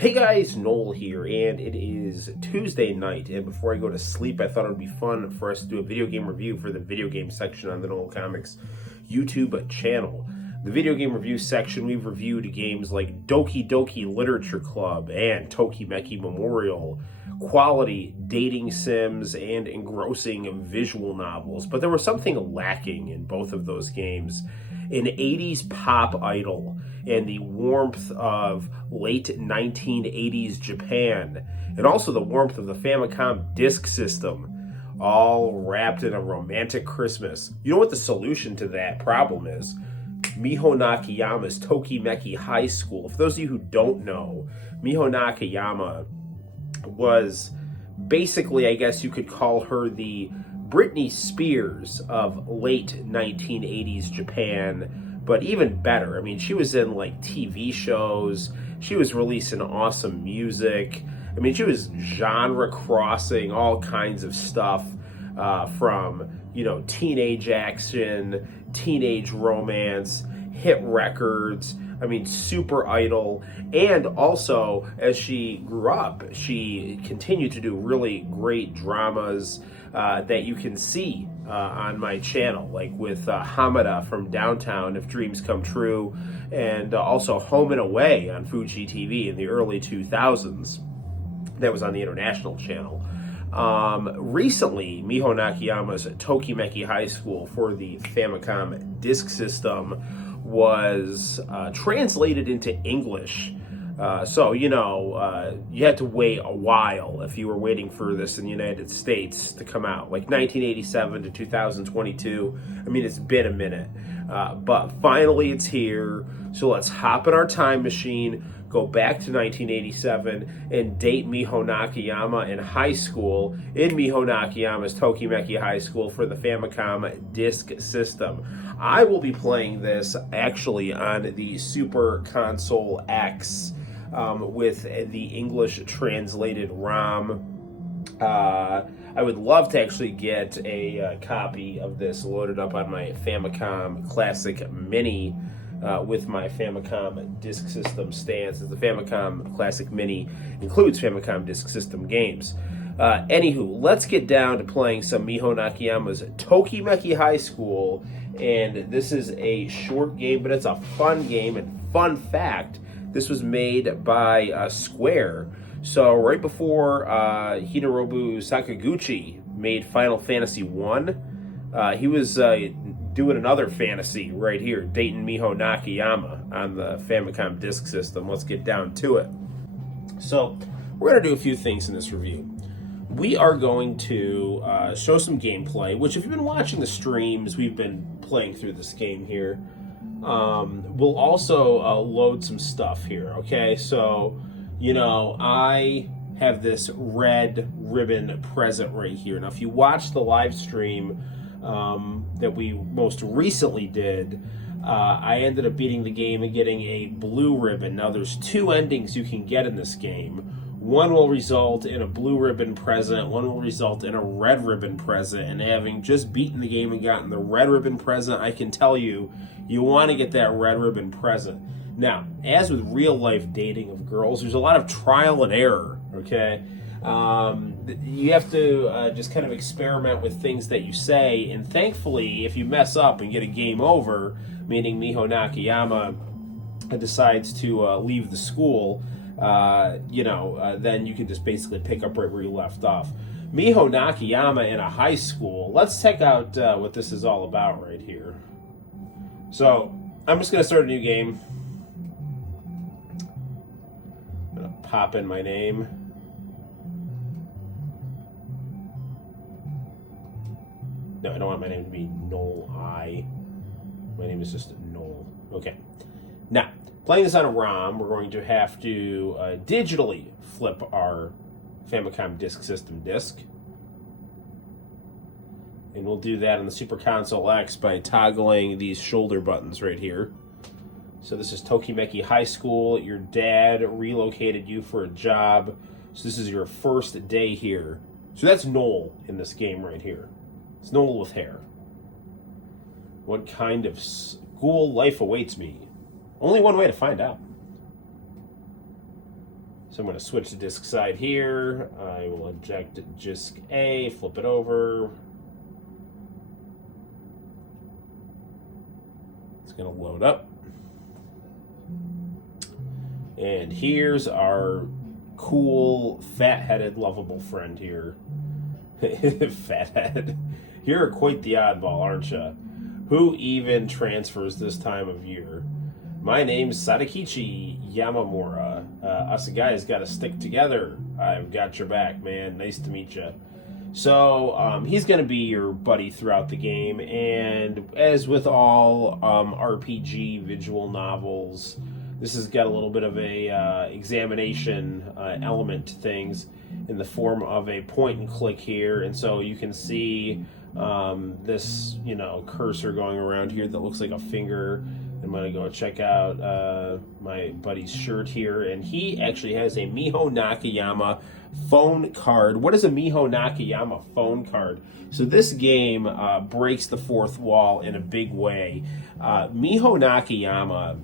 Hey guys, Noel here, and it is Tuesday night, and before I go to sleep, I thought it would be fun for us to do a video game review for the video game section on the Noel Comics YouTube channel. The video game review section, we've reviewed games like Doki Doki Literature Club and Tokimeki Memorial, quality dating sims, and engrossing visual novels, but there was something lacking in both of those games. An 80s pop idol and the warmth of late 1980s Japan, and also the warmth of the Famicom Disk System, all wrapped in a romantic Christmas. You know what the solution to that problem is? Miho Nakayama's Tokimeki High School. For those of you who don't know, Miho Nakayama was basically, I guess you could call her the Britney Spears of late 1980s Japan, but even better. I mean, she was in like TV shows, she was releasing awesome music. I mean, she was genre crossing all kinds of stuff, from, you know, teenage action, teenage romance, hit records. I mean, super idol. And also, as she grew up, she continued to do really great dramas that you can see on my channel, like with Hamada from Downtown, If Dreams Come True, and also Home and Away on Fuji TV in the early 2000s. That was on the international channel. Recently, Miho Nakayama's Tokimeki High School for the Famicom Disk System was translated into English. So, you know, you had to wait a while if you were waiting for this in the United States to come out. Like 1987 to 2022. I mean, it's been a minute. But finally it's here. So let's hop in our time machine, go back to 1987, and date Miho Nakayama in high school in Miho Nakayama's Tokimeki High School for the Famicom Disk System. I will be playing this actually on the Super Console X with the English translated ROM. I would love to actually get a copy of this loaded up on my Famicom Classic Mini with my Famicom Disk System stance, as the Famicom Classic Mini includes Famicom Disk System games. Anywho, let's get down to playing some Miho Nakayama's Tokimeki High School, and this is a short game, but it's a fun game. And fun fact, this was made by Square. So right before Hinorobu Sakaguchi made Final Fantasy 1, he was doing another fantasy right here, dating Miho Nakayama on the Famicom Disk System. Let's get down to it. So we're going to do a few things in this review. We are going to show some gameplay, which if you've been watching the streams, we've been playing through this game here. We'll also load some stuff here, okay? So, you know, I have this red ribbon present right here. Now, if you watch the live stream that we most recently did, I ended up beating the game and getting a blue ribbon. Now, there's two endings you can get in this game. One will result in a blue ribbon present, one will result in a red ribbon present, and having just beaten the game and gotten the red ribbon present, I can tell you, you want to get that red ribbon present. Now, as with real-life dating of girls, there's a lot of trial and error, okay? You have to just kind of experiment with things that you say, and thankfully, if you mess up and get a game over, meaning Miho Nakayama decides to leave the school, then you can just basically pick up right where you left off. Miho Nakayama in a high school. Let's check out what this is all about right here. So, I'm just going to start a new game. I'm going to pop in my name. No, I don't want my name to be Noel I. My name is just Noel. Okay. Now, playing this on a ROM, we're going to have to digitally flip our Famicom Disk System disc. And we'll do that on the Super Console X by toggling these shoulder buttons right here. So this is Tokimeki High School. Your dad relocated you for a job. So this is your first day here. So that's Noel in this game right here. It's Noel with hair. What kind of school life awaits me? Only one way to find out. So I'm going to switch the disk side here. I will eject disk A, flip it over. It's going to load up. And here's our cool, fat-headed, lovable friend here. Fathead. You're quite the oddball, aren't you? Who even transfers this time of year? My name's Sadakichi Yamamura. Us guys got to stick together. I've got your back, man. Nice to meet you. So he's going to be your buddy throughout the game, and as with all RPG visual novels, this has got a little bit of a examination element to things in the form of a point and click here, and so you can see this, cursor going around here that looks like a finger. I'm going to go check out my buddy's shirt here, and he actually has a Miho Nakayama phone card. What is a Miho Nakayama phone card? So this game breaks the fourth wall in a big way. Miho Nakayama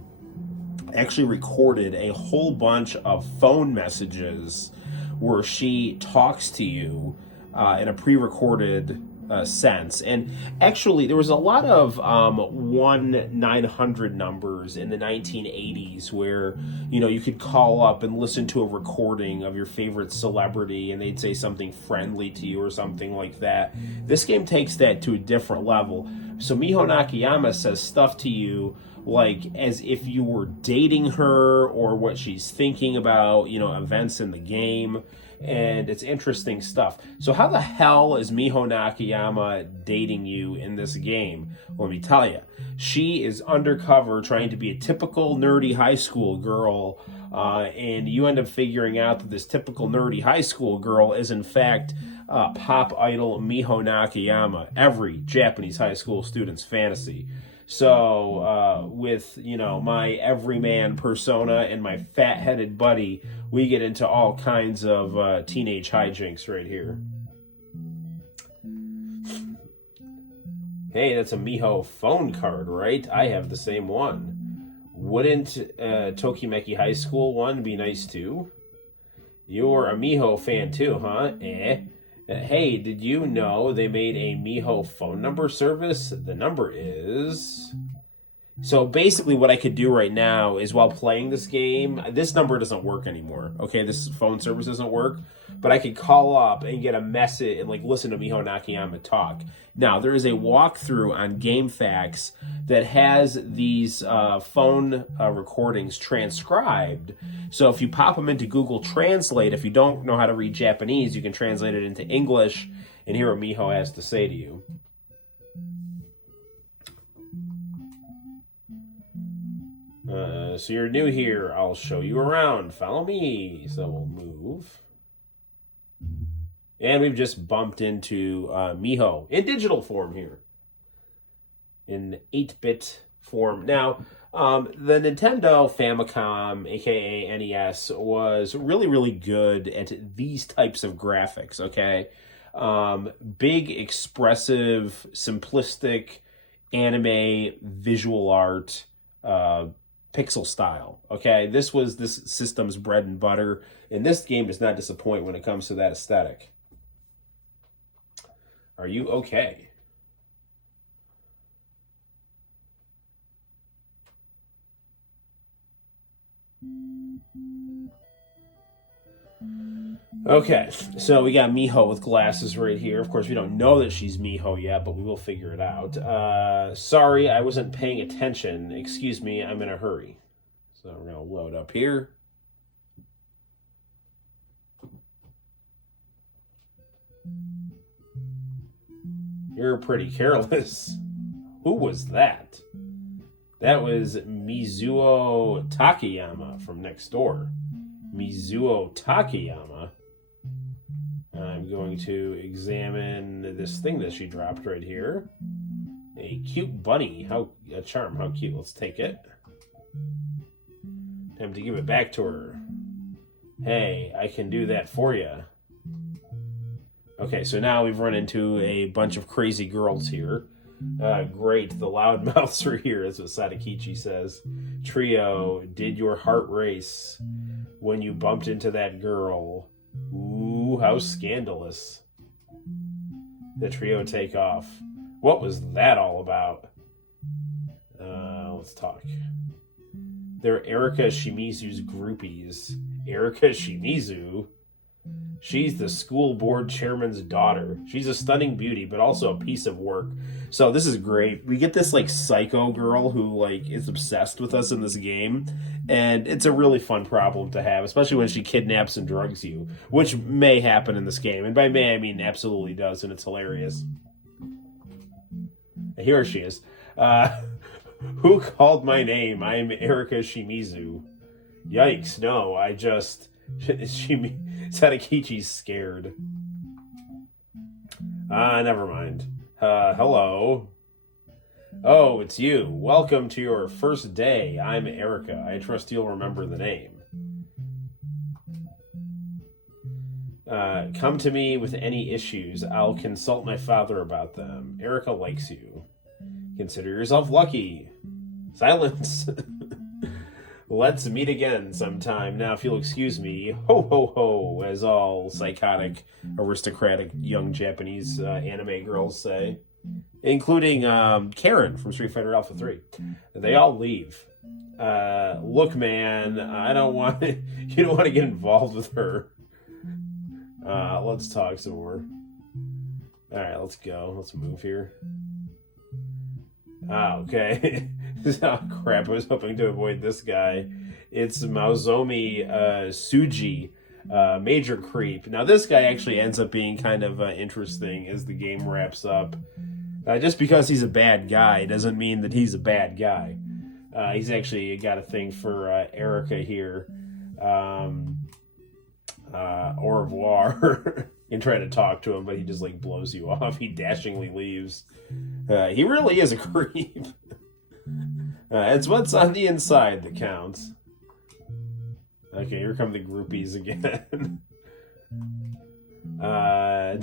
actually recorded a whole bunch of phone messages where she talks to you in a pre-recorded sense. And actually, there was a lot of 1-900 numbers in the 1980s where, you could call up and listen to a recording of your favorite celebrity and they'd say something friendly to you or something like that. This game takes that to a different level. So Miho Nakayama says stuff to you like as if you were dating her or what she's thinking about, events in the game. And it's interesting stuff. So how the hell is Miho Nakayama dating you in this game? Well, let me tell you. She is undercover trying to be a typical nerdy high school girl, and you end up figuring out that this typical nerdy high school girl is in fact pop idol Miho Nakayama, every Japanese high school student's fantasy. So with, my everyman persona and my fat-headed buddy, we get into all kinds of teenage hijinks right here. Hey, that's a Miho phone card, right? I have the same one. Wouldn't Tokimeki High School one be nice too? You're a Miho fan too, huh? Hey, did you know they made a Miho phone number service? The number is... So basically what I could do right now is while playing this game, this number doesn't work anymore. Okay, this phone service doesn't work, but I could call up and get a message and listen to Miho Nakayama talk. Now, there is a walkthrough on GameFAQs that has these phone recordings transcribed. So if you pop them into Google Translate, if you don't know how to read Japanese, you can translate it into English and hear what Miho has to say to you. So you're new here. I'll show you around. Follow me. So we'll move. And we've just bumped into Miho in digital form here. In 8-bit form. Now, the Nintendo Famicom, aka NES, was really, really good at these types of graphics, okay? Big, expressive, simplistic anime visual art pixel style, okay? This was this system's bread and butter, and this game does not disappoint when it comes to that aesthetic. Are you okay? Okay, so we got Miho with glasses right here. Of course, we don't know that she's Miho yet, but we will figure it out. Sorry, I wasn't paying attention. Excuse me, I'm in a hurry. So we're going to load up here. You're pretty careless. Who was that? That was Mizuo Takayama from next door. Mizuo Takayama. I'm going to examine this thing that she dropped right here. A cute bunny. A charm. How cute. Let's take it. Time to give it back to her. Hey, I can do that for you. Okay, so now we've run into a bunch of crazy girls here. Great, the loudmouths are here, is what Sadakichi says. Trio, did your heart race? when you bumped into that girl. Ooh, how scandalous. The trio take off. What was that all about? Let's talk. They're Erika Shimizu's groupies. Erika Shimizu? She's the school board chairman's daughter. She's a stunning beauty, but also a piece of work. So this is great. We get this like psycho girl who like is obsessed with us in this game, and it's a really fun problem to have, especially when she kidnaps and drugs you, which may happen in this game. And by may I mean absolutely does, and it's hilarious. Here she is. Who called my name? I'm Erika Shimizu. Yikes! No, I just Sadakichi's scared. Never mind. Hello. Oh, it's you. Welcome to your first day. I'm Erika. I trust you'll remember the name. Come to me with any issues. I'll consult my father about them. Erika likes you. Consider yourself lucky. Silence. Let's meet again sometime. Now, if you'll excuse me, ho ho ho, as all psychotic, aristocratic young Japanese anime girls say, including Karen from Street Fighter Alpha 3. They all leave. Look, man, I don't want you don't want to get involved with her. Let's talk some more. All right, let's go. Let's move here. Okay. Oh, crap, I was hoping to avoid this guy. It's Maozomi Tsuji, major creep. Now, this guy actually ends up being kind of interesting as the game wraps up. Just because he's a bad guy doesn't mean that he's a bad guy. He's actually got a thing for Erika here. Au revoir. You can try to talk to him, but he just like blows you off. He dashingly leaves. He really is a creep. It's what's on the inside that counts. Okay, here come the groupies again.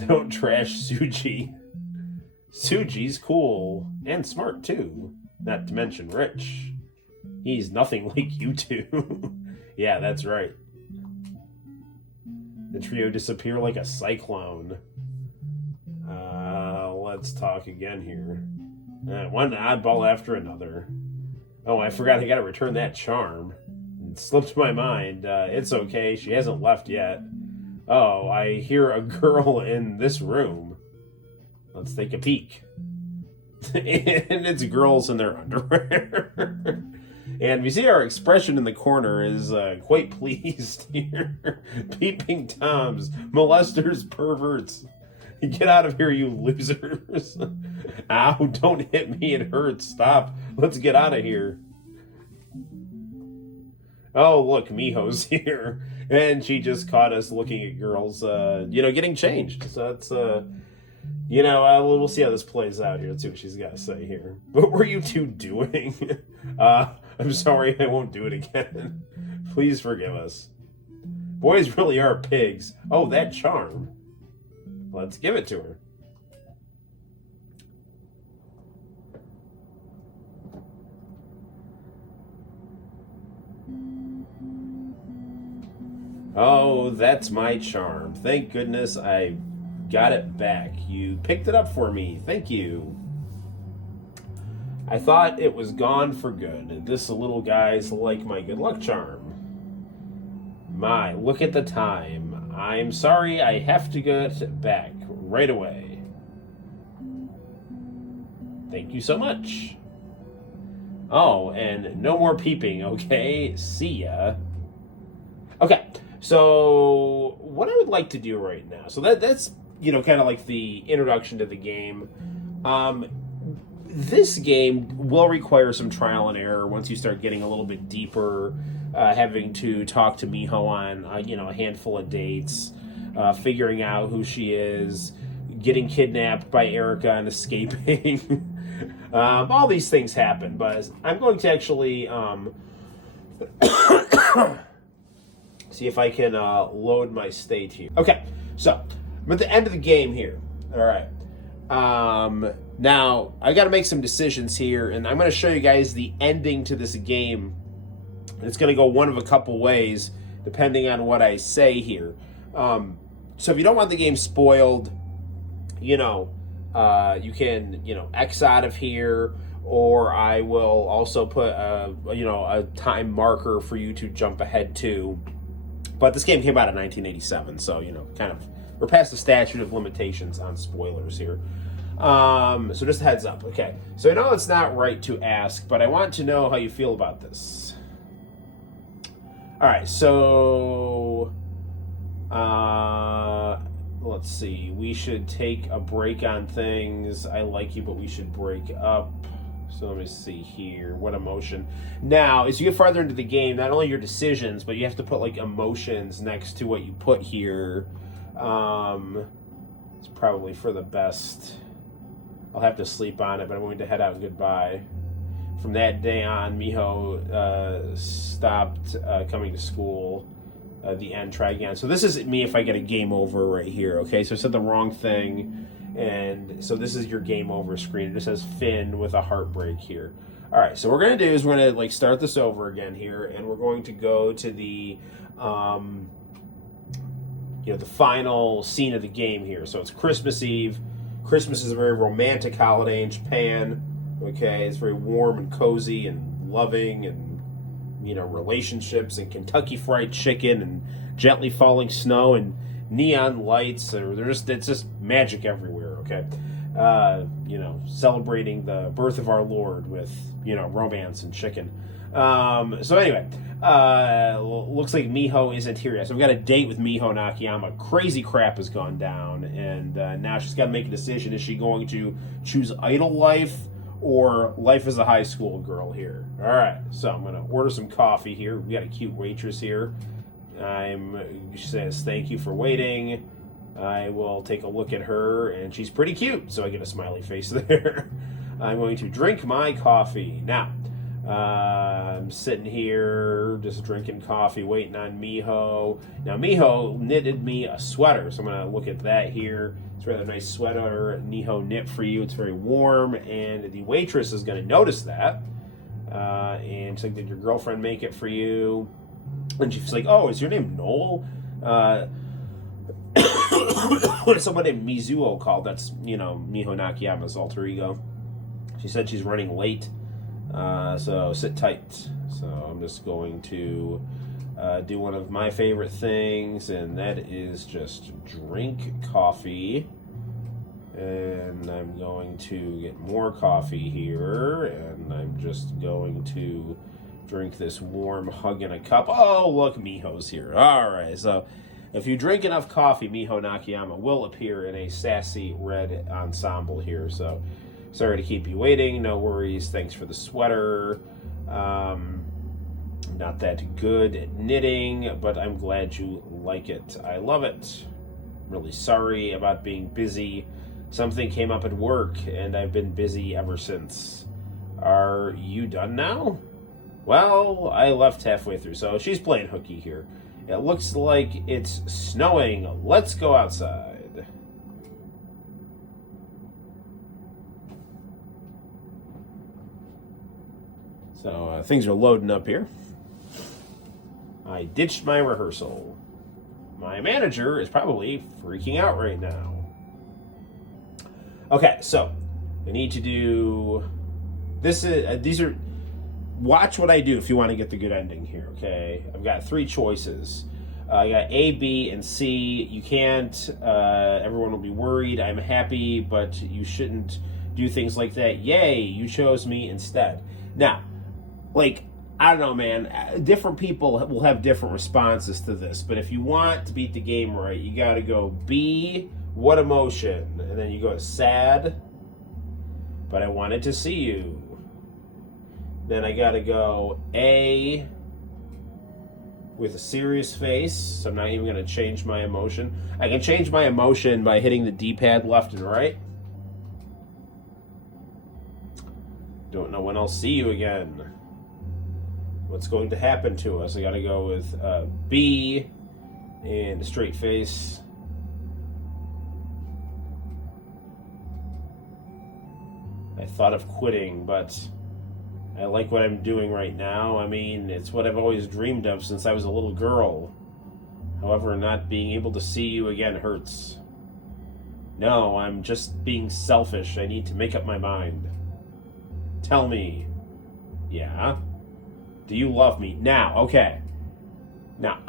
Don't trash Tsuji. Tsuji's cool and smart too. Not to mention rich. He's nothing like you two. Yeah, that's right. The trio disappear like a cyclone. Let's talk again here. One oddball after another. Oh, I forgot I gotta return that charm. It slipped my mind. It's okay, she hasn't left yet. Oh, I hear a girl in this room. Let's take a peek. And it's girls in their underwear. And we see our expression in the corner is quite pleased here. Peeping Toms, molesters, perverts. Get out of here, you losers. Ow, don't hit me, it hurts. Stop. Let's get out of here. Oh, look, Miho's here. And she just caught us looking at girls, getting changed. So that's, we'll see how this plays out here. Let's see what she's got to say here. What were you two doing? I'm sorry, I won't do it again. Please forgive us. Boys really are pigs. Oh, that charm. Let's give it to her. Oh, that's my charm. Thank goodness I got it back. You picked it up for me. Thank you. I thought it was gone for good. This little guy's like my good luck charm. My, look at the time. I'm sorry, I have to get back right away. Thank you so much. Oh, and no more peeping, okay? See ya. Okay, so what I would like to do right now, so that's, kind of like the introduction to the game. This game will require some trial and error once you start getting a little bit deeper, having to talk to Miho on, a handful of dates, figuring out who she is, getting kidnapped by Erika and escaping. All these things happen, but I'm going to actually see if I can load my state here. Okay, so I'm at the end of the game here. All right. Now, I got to make some decisions here, and I'm going to show you guys the ending to this game. It's going to go one of a couple ways, depending on what I say here. So if you don't want the game spoiled, you can, X out of here, or I will also put a time marker for you to jump ahead to. But this game came out in 1987, so, we're past the statute of limitations on spoilers here. So just a heads up. Okay, so I know it's not right to ask, but I want to know how you feel about this. All right, so let's see. We should take a break on things. I like you, but we should break up. So let me see here. What emotion? Now, as you get farther into the game, not only your decisions, but you have to put like emotions next to what you put here. It's probably for the best. I'll have to sleep on it, but I'm going to head out. Goodbye. From that day on, Miho stopped coming to school. The end, try again. So this is me if I get a game over right here, okay? So I said the wrong thing, and so this is your game over screen. It just says Finn with a heartbreak here. All right, so what we're going to do is we're going to start this over again here, and we're going to go to the the final scene of the game here. So it's Christmas Eve. Christmas is a very romantic holiday in Japan. Okay, it's very warm and cozy and loving, and relationships and Kentucky Fried Chicken and gently falling snow and neon lights. It's just magic everywhere. Okay, celebrating the birth of our Lord with romance and chicken. So anyway, looks like Miho isn't here yet. So we've got a date with Miho Nakayama. Crazy crap has gone down, and now she's got to make a decision. Is she going to choose idle life or life as a high school girl here? All right, so I'm going to order some coffee here. We got a cute waitress here. She says, thank you for waiting. I will take a look at her, and she's pretty cute, so I get a smiley face there. I'm going to drink my coffee. Now, I'm sitting here just drinking coffee, waiting on Miho. Now, Miho knitted me a sweater, so I'm going to look at that here. It's a rather nice sweater Miho knit for you. It's very warm, and the waitress is going to notice that. And she's like, did your girlfriend make it for you? And she's like, oh, is your name Noel? What is someone named Mizuo called? That's, Miho Nakayama's alter ego. She said she's running late. So sit tight. So I'm just going to do one of my favorite things, and that is just drink coffee. And I'm going to get more coffee here, and I'm just going to drink this warm hug in a cup. Oh, look, Miho's here. All right, so if you drink enough coffee, Miho Nakayama will appear in a sassy red ensemble here. So sorry to keep you waiting. No worries. Thanks for the sweater. Not that good at knitting, but I'm glad you like it. I love it. Really sorry about being busy. Something came up at work, and I've been busy ever since. Are you done now? Well, I left halfway through, so she's playing hooky here. It looks like it's snowing. Let's go outside. So things are loading up here. I ditched my rehearsal. My manager is probably freaking out right now. Okay, so I need to do this. These are, watch what I do if you want to get the good ending here. Okay, I've got three choices. I got A, B, and C. You can't. Everyone will be worried. I'm happy, but you shouldn't do things like that. Yay, you chose me instead. Now, I don't know, man. Different people will have different responses to this, but if you want to beat the game right, you got to go B, what emotion? And then you go sad, but I wanted to see you. Then I got to go A, with a serious face, so I'm not even going to change my emotion. I can change my emotion by hitting the D-pad left and right. Don't know when I'll see you again. What's going to happen to us? I got to go with B and a straight face. I thought of quitting, but I like what I'm doing right now. I mean, it's what I've always dreamed of since I was a little girl. However, not being able to see you again hurts. No, I'm just being selfish. I need to make up my mind. Tell me. Yeah? Do you love me? Now, okay. Now,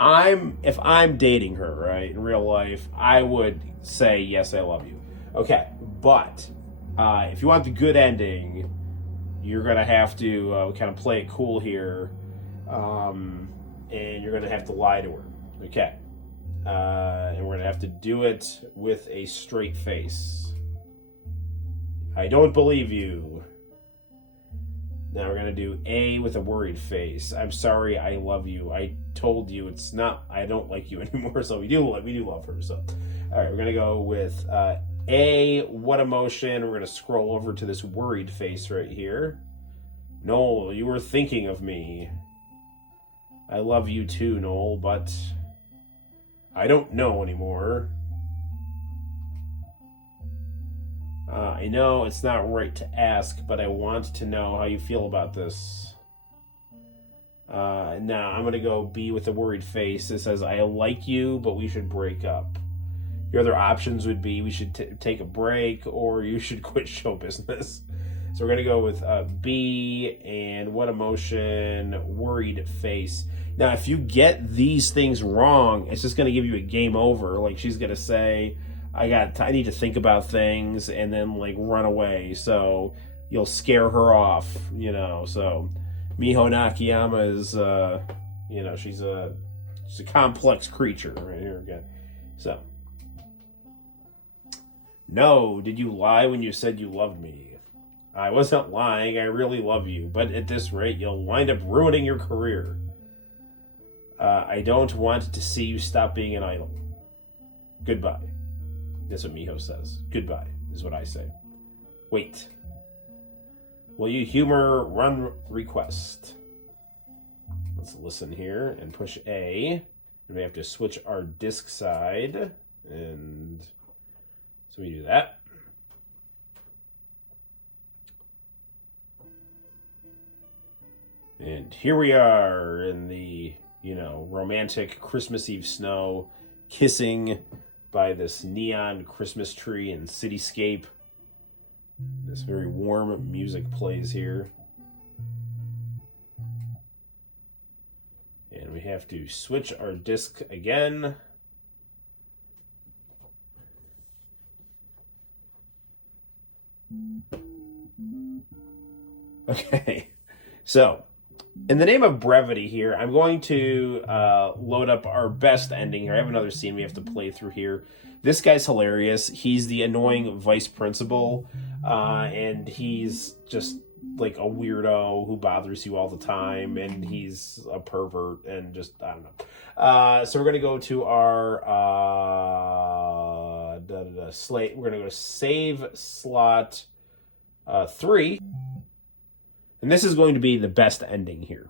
if I'm dating her, right, in real life, I would say, yes, I love you. Okay, but if you want the good ending, you're going to have to kind of play it cool here, and you're going to have to lie to her. Okay. And we're going to have to do it with a straight face. I don't believe you. Now we're going to do A with a worried face. I'm sorry, I love you. I told you it's not, I don't like you anymore, so we do love her. So, all right, we're going to go with A, what emotion? We're going to scroll over to this worried face right here. Noel, you were thinking of me. I love you too, Noel, but I don't know anymore. I know it's not right to ask, but I want to know how you feel about this. Now, I'm going to go B with a worried face. It says, I like you, but we should break up. Your other options would be we should take a break or you should quit show business. So we're going to go with B and what emotion, worried face. Now, if you get these things wrong, it's just going to give you a game over. Like, she's going to say, I need to think about things, and then, like, run away. So you'll scare her off, you know. So Miho Nakayama is, you know, she's a complex creature right here again. So, no, did you lie when you said you loved me? I wasn't lying. I really love you. But at this rate, you'll wind up ruining your career. I don't want to see you stop being an idol. Goodbye. That's what Miho says. Goodbye is what I say. Wait. Will you humor run request? Let's listen here and push A. And we have to switch our disk side. And so we do that. And here we are in the, you know, romantic Christmas Eve snow, kissing by this neon Christmas tree and cityscape. This very warm music plays here. And we have to switch our disc again. Okay, so in the name of brevity here, I'm going to load up our best ending here. I have another scene we have to play through here. This guy's hilarious. He's the annoying vice principal, and he's just like a weirdo who bothers you all the time, and he's a pervert, and just, I don't know. So we're going to go to our slate. We're going to go to save slot 3. And this is going to be the best ending here.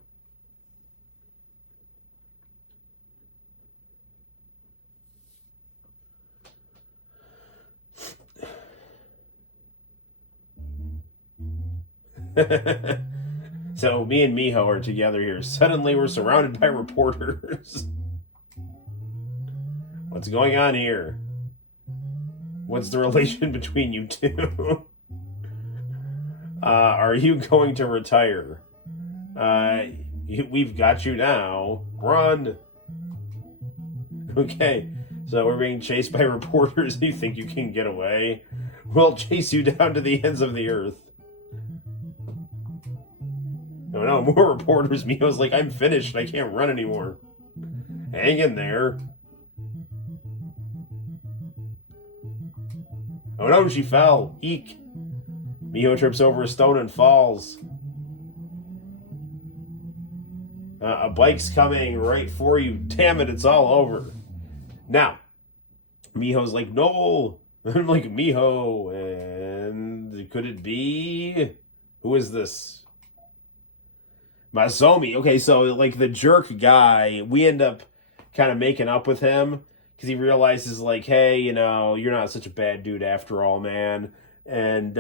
So me and Miho are together here. Suddenly we're surrounded by reporters. What's going on here? What's the relation between you two? Are you going to retire? We've got you now. Run. Okay, so we're being chased by reporters. You think you can get away? We'll chase you down to the ends of the earth. No, more reporters. Miho's like, I'm finished. I can't run anymore. Hang in there. Oh no, she fell. Eek. Miho trips over a stone and falls. A bike's coming right for you. Damn it, it's all over. Now, Miho's like, no. I'm like, Miho, and could it be? Who is this? Mazomi. Okay, so like the jerk guy, we end up kind of making up with him because he realizes like, hey, you know, you're not such a bad dude after all, man. And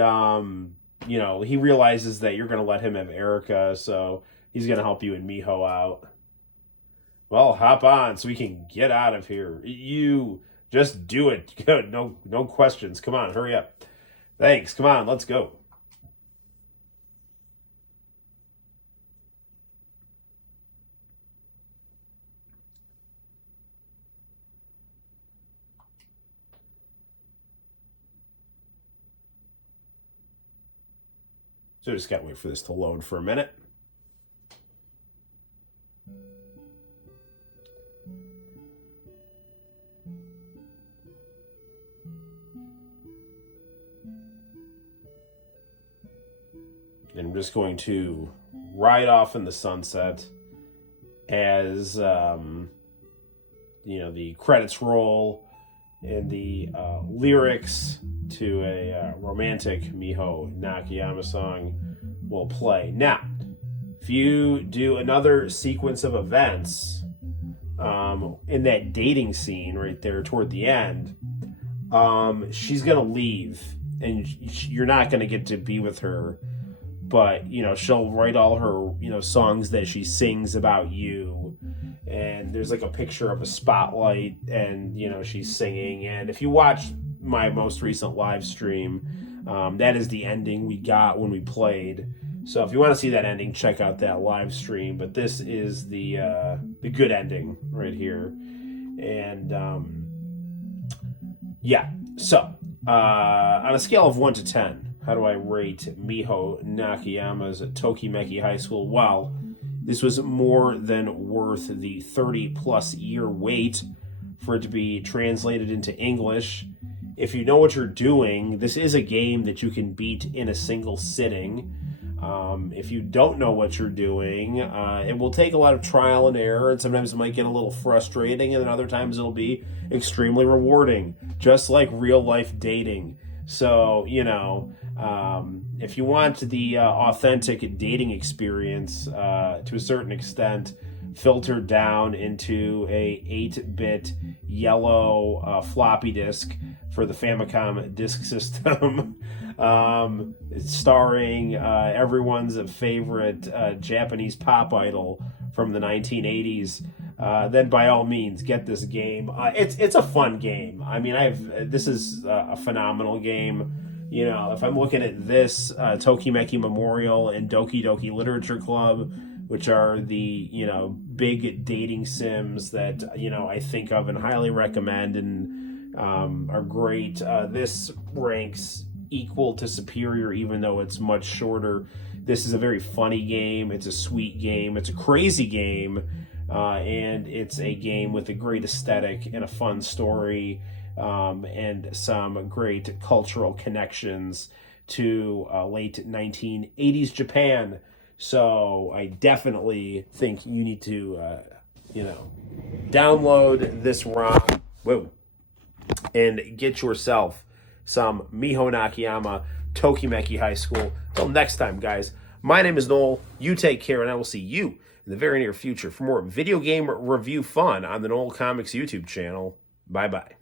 you know, he realizes that you're going to let him have Erica, so he's going to help you and Miho out. Well, hop on so we can get out of here. You just do it. Good. No questions. Come on, hurry up. Thanks. Come on, let's go. So just got to wait for this to load for a minute. And I'm just going to ride off in the sunset as, you know, the credits roll and the lyrics to a romantic Miho Nakayama song will play. Now, if you do another sequence of events in that dating scene right there toward the end, she's going to leave and you're not going to get to be with her. But, you know, she'll write all her, you know, songs that she sings about you. And there's like a picture of a spotlight and, you know, she's singing. And if you watch my most recent live stream, that is the ending we got when we played. So if you want to see that ending, check out that live stream. But this is the good ending right here. And, yeah. So, on a scale of 1 to 10, how do I rate Miho Nakayama's Tokimeki High School? Well, this was more than worth the 30-plus year wait for it to be translated into English. If you know what you're doing, this is a game that you can beat in a single sitting. If you don't know what you're doing, it will take a lot of trial and error, and sometimes it might get a little frustrating, and then other times it'll be extremely rewarding, just like real-life dating. So, you know, if you want the authentic dating experience to a certain extent, filtered down into a 8-bit yellow floppy disk for the Famicom Disk System, starring everyone's favorite Japanese pop idol from the 1980s, then by all means get this game. It's a fun game. I mean, this is a phenomenal game. You know, if I'm looking at this, Tokimeki Memorial and Doki Doki Literature Club, which are the, you know, big dating sims that, you know, I think of and highly recommend and are great. This ranks equal to superior, even though it's much shorter. This is a very funny game. It's a sweet game. It's a crazy game. And it's a game with a great aesthetic and a fun story, and some great cultural connections to late 1980s Japan. So I definitely think you need to, you know, download this ROM, and get yourself some Miho Nakayama Tokimeki High School. Till next time, guys, my name is Noel. You take care, and I will see you in the very near future for more video game review fun on the Noel Comics YouTube channel. Bye-bye.